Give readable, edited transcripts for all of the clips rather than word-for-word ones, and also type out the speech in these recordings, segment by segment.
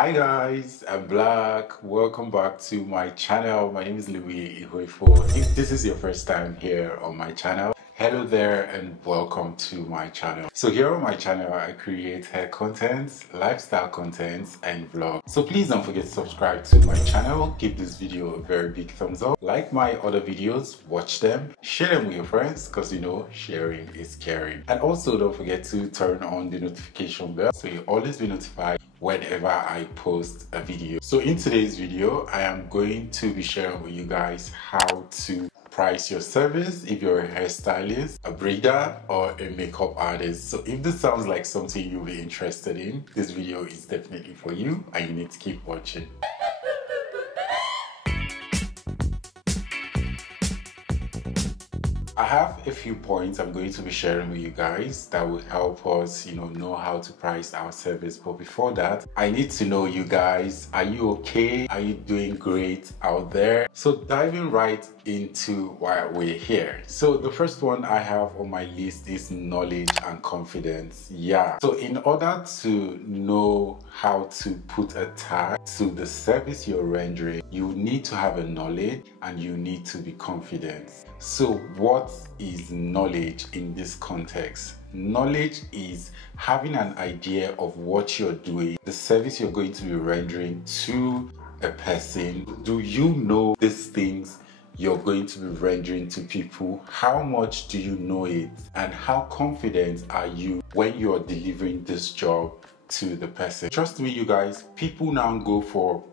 Hi guys, I'm Black. Welcome back to my channel. My name is Louis Ihoifo. If this is your first time here on my channel, hello there and welcome to my channel. So here on my channel, I create hair contents, lifestyle contents and vlogs. So please don't forget to subscribe to my channel. Give this video a very big thumbs up. Like my other videos, watch them, share them with your friends because you know sharing is caring. And also don't forget to turn on the notification bell so you'll always be notified whenever I post a video. So in today's video, I am going to be sharing with you guys how to price your service if you're a hairstylist, a braider, or a makeup artist. So if this sounds like something you'll be interested in, this video is definitely for you and you need to keep watching. I have a few points I'm going to be sharing with you guys that will help us, know how to price our service. But before that, I need to know you guys, are you okay? Are you doing great out there? So diving right into why we're here. So the first one I have on my list is knowledge and confidence. Yeah. So in order to know how to put a tag to the service you're rendering, you need to have a knowledge and you need to be confident. So what is knowledge in this context? Knowledge is having an idea of what you're doing, the service you're going to be rendering to a person. Do you know these things you're going to be rendering to people? How much do you know it? And how confident are you when you're delivering this job to the person? Trust me, you guys, people now go for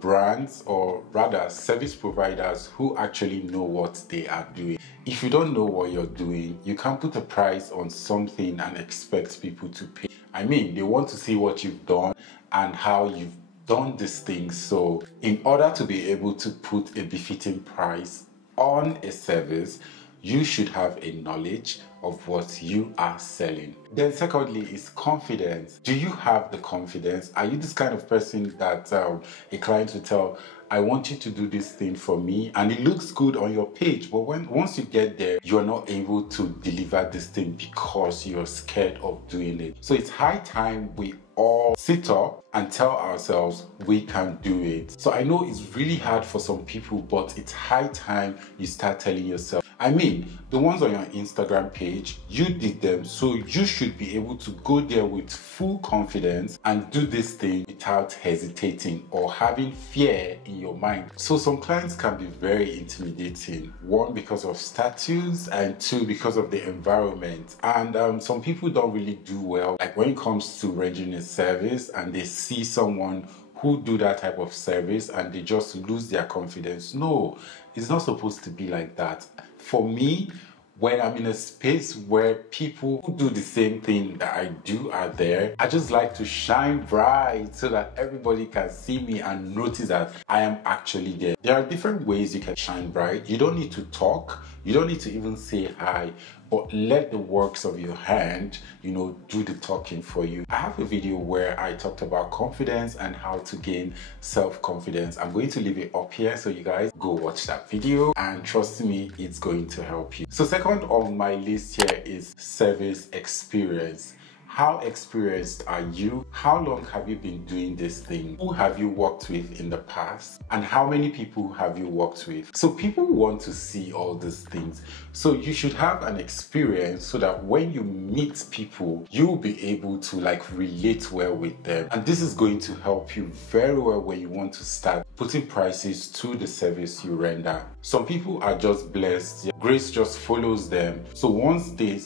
brands, or rather service providers who actually know what they are doing. If you don't know what you're doing, you can't put a price on something and expect people to pay. I mean, they want to see what you've done and how you've done these things. So in order to be able to put a befitting price on a service, you should have a knowledge of what you are selling. Then secondly is confidence. Do you have the confidence? Are you this kind of person that a client will tell, I want you to do this thing for me, and it looks good on your page, but once you get there, you're not able to deliver this thing because you're scared of doing it. So it's high time we all sit up and tell ourselves we can do it. So I know it's really hard for some people, but it's high time you start telling yourself. I mean, the ones on your Instagram page, you did them, so you should be able to go there with full confidence and do this thing without hesitating or having fear in your mind. So some clients can be very intimidating. One, because of status, and two, because of the environment. And some people don't really do well, like when it comes to rendering a service and they see someone who do that type of service and they just lose their confidence. No, it's not supposed to be like that. For me, when I'm in a space where people who do the same thing that I do are there, I just like to shine bright so that everybody can see me and notice that I am actually there. There are different ways you can shine bright. You don't need to talk. You don't need to even say hi, but let the works of your hand, do the talking for you. I have a video where I talked about confidence and how to gain self-confidence. I'm going to leave it up here so you guys go watch that video, and trust me, it's going to help you. So second on my list here is service experience. How experienced are you? How long have you been doing this thing? Who have you worked with in the past? And how many people have you worked with? So people want to see all these things. So you should have an experience so that when you meet people, you'll be able to relate well with them. And this is going to help you very well when you want to start putting prices to the service you render. Some people are just blessed. Grace just follows them. So once they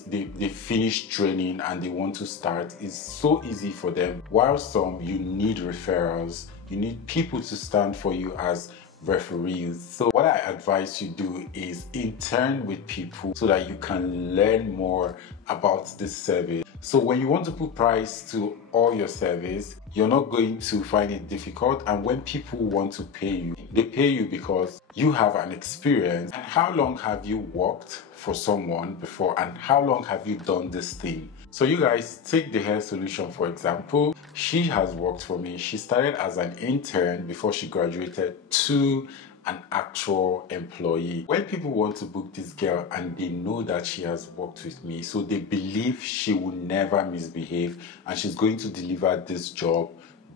finish training and they want to start, it's so easy for them. While some, you need referrals. You need people to stand for you as referees. So what I advise you do is intern with people so that you can learn more about this service. So when you want to put price to all your service, you're not going to find it difficult. And when people want to pay you, they pay you because you have an experience. And how long have you worked for someone before, and how long have you done this thing? So you guys, take the hair solution for example. She has worked for me. She started as an intern before she graduated to an actual employee. When people want to book this girl and they know that she has worked with me, so they believe she will never misbehave and she's going to deliver this job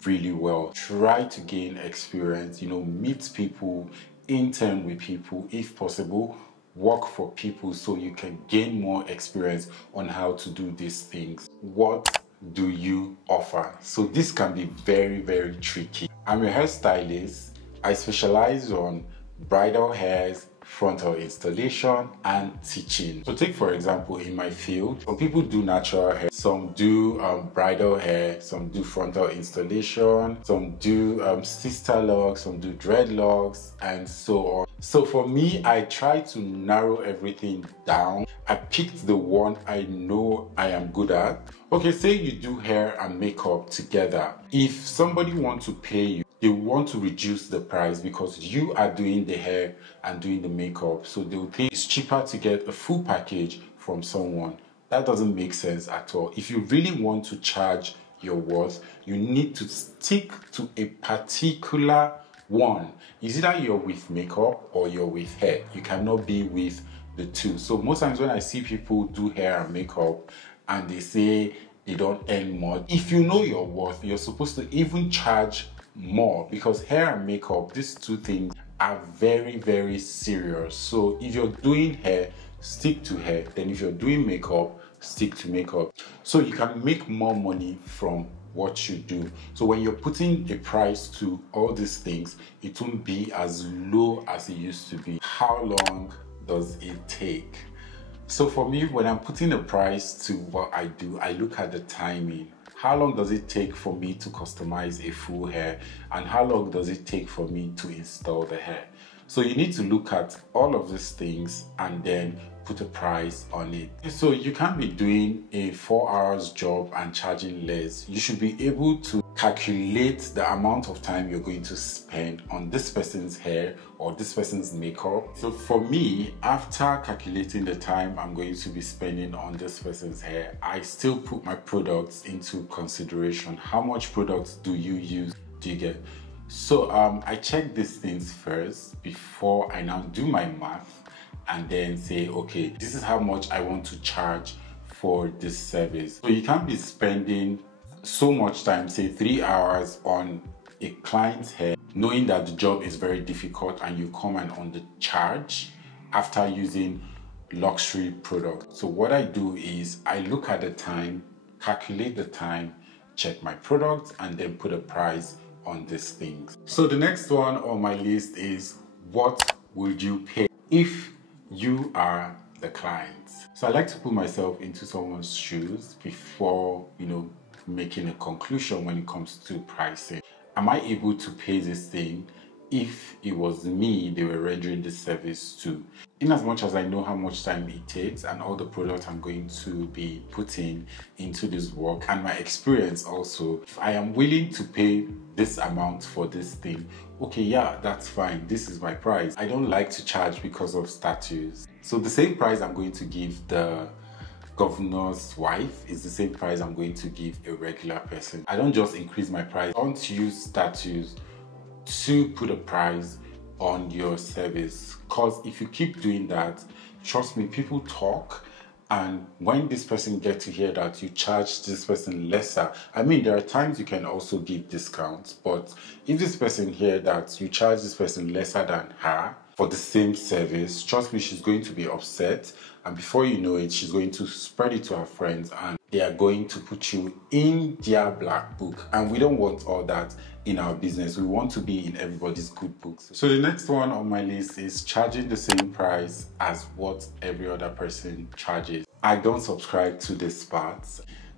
really well. Try to gain experience, meet people, intern with people if possible, work for people so you can gain more experience on how to do these things. What do you offer? So this can be very, very tricky. I'm a hairstylist. I specialize on bridal hairs, frontal installation, and teaching. So take for example, in my field, some people do natural hair, some do bridal hair, some do frontal installation, some do sister locks, some do dreadlocks, and so on. So for me, I try to narrow everything down. I picked the one I know I am good at. Okay, say you do hair and makeup together. If somebody wants to pay you, they want to reduce the price because you are doing the hair and doing the makeup. So they'll think it's cheaper to get a full package from someone. That doesn't make sense at all. If you really want to charge your worth, you need to stick to a particular one. Is either you're with makeup or you're with hair. You cannot be with the two. So most times when I see people do hair and makeup and they say they don't earn much, if you know your worth, you're supposed to even charge more, because hair and makeup, these two things are very, very serious. So if you're doing hair, stick to hair. Then if you're doing makeup, stick to makeup. So you can make more money from what you do. So when you're putting a price to all these things, it won't be as low as it used to be. How long does it take? So for me, when I'm putting a price to what I do, I look at the timing. How long does it take for me to customize a full hair? And how long does it take for me to install the hair? So you need to look at all of these things and then put a price on it. So you can't be doing a 4 hours job and charging less. You should be able to calculate the amount of time you're going to spend on this person's hair or this person's makeup. So for me, after calculating the time I'm going to be spending on this person's hair, I still put my products into consideration. How much products do you use? Do you get? So I check these things first before I now do my math and then say, okay, this is how much I want to charge for this service. So you can't be spending so much time, say 3 hours on a client's hair, knowing that the job is very difficult, and you come and on the charge after using luxury products. So what I do is I look at the time, calculate the time, check my products, and then put a price on these things. So the next one on my list is, what would you pay if you are the client? So I like to put myself into someone's shoes before, making a conclusion when it comes to pricing. Am I able to pay this thing if it was me they were rendering this service to? In as much as I know how much time it takes and all the products I'm going to be putting into this work and my experience also, if I am willing to pay this amount for this thing, okay, yeah, that's fine. This is my price. I don't like to charge because of status. So the same price I'm going to give the governor's wife is the same price I'm going to give a regular person. I don't just increase my price. Don't use status to put a price on your service, because if you keep doing that, trust me, people talk, and when this person gets to hear that you charge this person lesser, I mean, there are times you can also give discounts, but if this person hear that you charge this person lesser than her for the same service, trust me, she's going to be upset, and before you know it, she's going to spread it to her friends and they are going to put you in their black book, and we don't want all that in our business. We want to be in everybody's good books. So the next one on my list is charging the same price as what every other person charges. I don't subscribe to this part.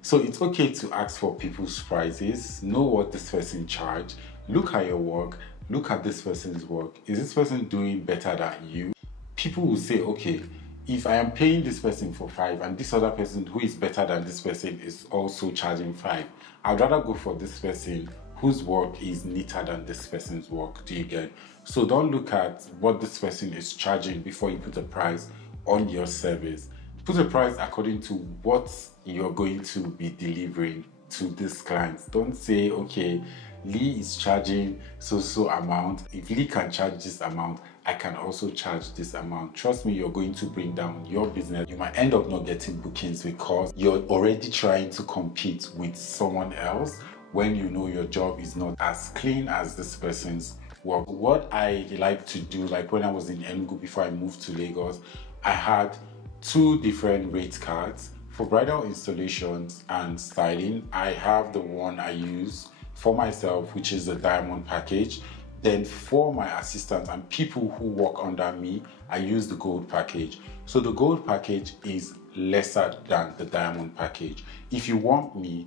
So it's okay to ask for people's prices, know what this person charges, look at your work, look at this person's work. Is this person doing better than you? People will say, okay, if I am paying this person for 5 and this other person who is better than this person is also charging 5, I'd rather go for this person whose work is neater than this person's work. Do you get? So don't look at what this person is charging before you put a price on your service. Put a price according to what you're going to be delivering to this client. Don't say, okay, Lee is charging so amount. If Lee can charge this amount, I can also charge this amount. Trust me, you're going to bring down your business. You might end up not getting bookings because you're already trying to compete with someone else when you know your job is not as clean as this person's work. What I like to do, like when I was in Enugu before I moved to Lagos, I had two different rate cards. For bridal installations and styling, I have the one I use for myself, which is the diamond package. Then for my assistants and people who work under me, I use the gold package. So the gold package is lesser than the diamond package. If you want me,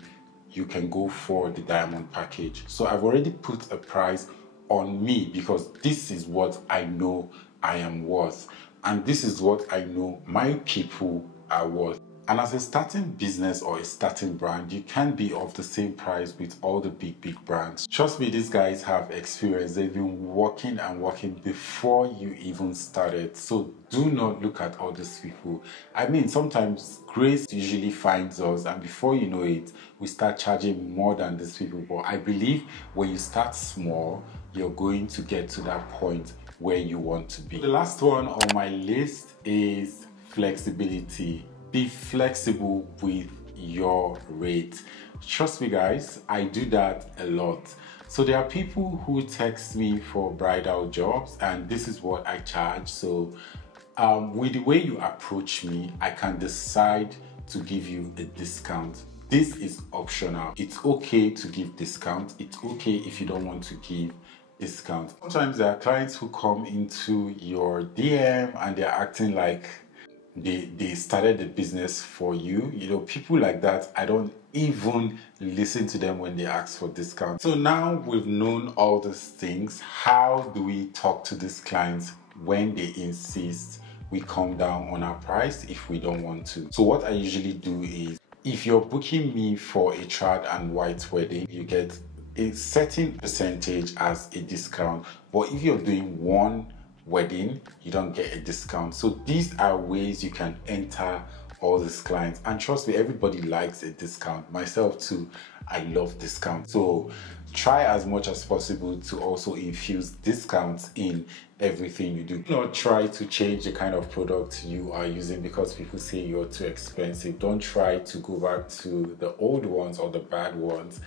you can go for the diamond package. So I've already put a price on me because this is what I know I am worth. And this is what I know my people are worth. And as a starting business or a starting brand, you can't be of the same price with all the big brands. Trust me, these guys have experience. They've been working and working before you even started. So do not look at all these people. I mean, sometimes grace usually finds us, and before you know it, we start charging more than these people. But I believe when you start small, you're going to get to that point where you want to be. The last one on my list is flexibility. Be flexible with your rate. Trust me guys, I do that a lot. So there are people who text me for bridal jobs and this is what I charge. So with the way you approach me, I can decide to give you a discount. This is optional. It's okay to give discount. It's okay if you don't want to give discount. Sometimes there are clients who come into your DM and they're acting like they started the business for you. You know, people like that, I don't even listen to them when they ask for discount. So now we've known all these things, how do we talk to these clients when they insist we come down on our price if we don't want to? So what I usually do is, if you're booking me for a trad and white wedding, you get a certain percentage as a discount. But if you're doing one wedding, you don't get a discount. So these are ways you can enter all these clients, and trust me, everybody likes a discount. Myself too, I love discounts. So try as much as possible to also infuse discounts in everything you do. Do not try to change the kind of product you are using because people say you're too expensive. Don't try to go back to the old ones or the bad ones.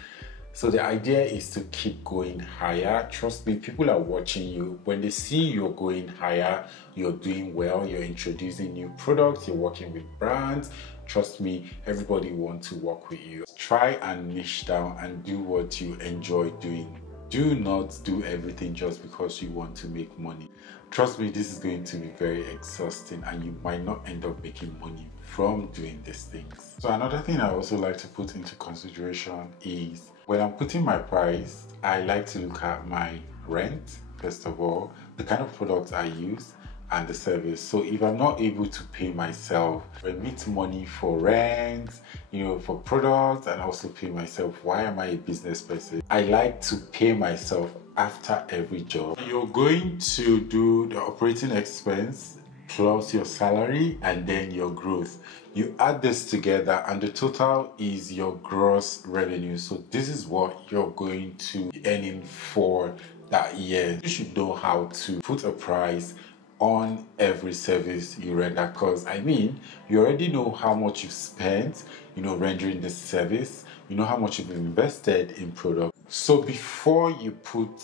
So the idea is to keep going higher. Trust me, people are watching you. When they see you're going higher, you're doing well, you're introducing new products, you're working with brands, trust me, everybody wants to work with you. Try and niche down and do what you enjoy doing. Do not do everything just because you want to make money. Trust me, this is going to be very exhausting and you might not end up making money from doing these things. So another thing I also like to put into consideration is when I'm putting my price, I like to look at my rent, first of all, the kind of products I use, and the service. So if I'm not able to pay myself, remit money for rent, you know, for products, and also pay myself, why am I a business person? I like to pay myself after every job. You're going to do the operating expense plus your salary and then your growth. You add this together and the total is your gross revenue. So this is what you're going to be earning for that year. You should know how to put a price on every service you render, because I mean, you already know how much you've spent, you know, rendering this service, you know how much you've invested in product. So before you put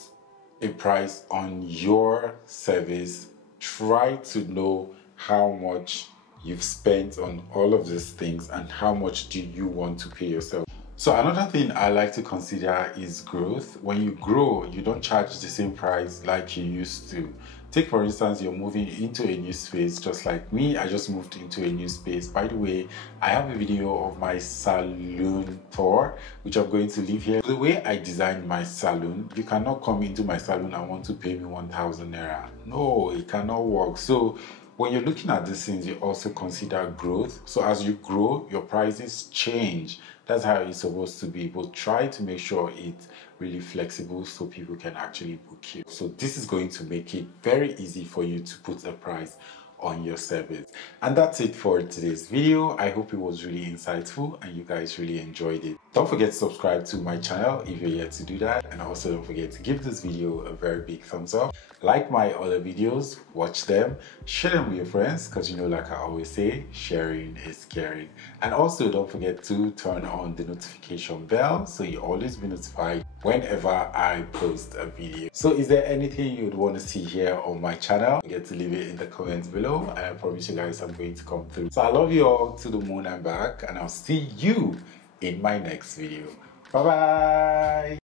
a price on your service, try to know how much you've spent on all of these things and how much do you want to pay yourself. So another thing I like to consider is growth. When you grow, you don't charge the same price like you used to. Take for instance, you're moving into a new space, just like me. I just moved into a new space. By the way, I have a video of my salon tour, which I'm going to leave here. The way I designed my salon, you cannot come into my salon and want to pay me 1,000 naira. No, it cannot work. So when you're looking at these things, you also consider growth. So as you grow, your prices change. That's how it's supposed to be. But try to make sure it's really flexible so people can actually book you. So this is going to make it very easy for you to put a price on your service. And that's it for today's video. I hope it was really insightful and you guys really enjoyed it. Don't forget to subscribe to my channel if you're yet to do that, and also don't forget to give this video a very big thumbs up. Like my other videos, watch them, share them with your friends, because you know, like I always say, sharing is caring. And also don't forget to turn on the notification bell so you always be notified whenever I post a video. So is there anything you'd want to see here on my channel? Don't forget to leave it in the comments below, and I promise you guys I'm going to come through. So I love you all to the moon and back, and I'll see you in my next video. Bye bye.